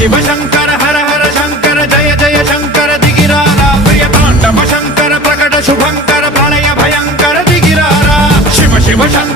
शिव शंकर हर हर शंकर जय जय शंकर दिगिरारा प्रिय तांडव शंकर प्रकट शुभंकर प्रलय भयंकर दिगिरारा शिव शिव शंकर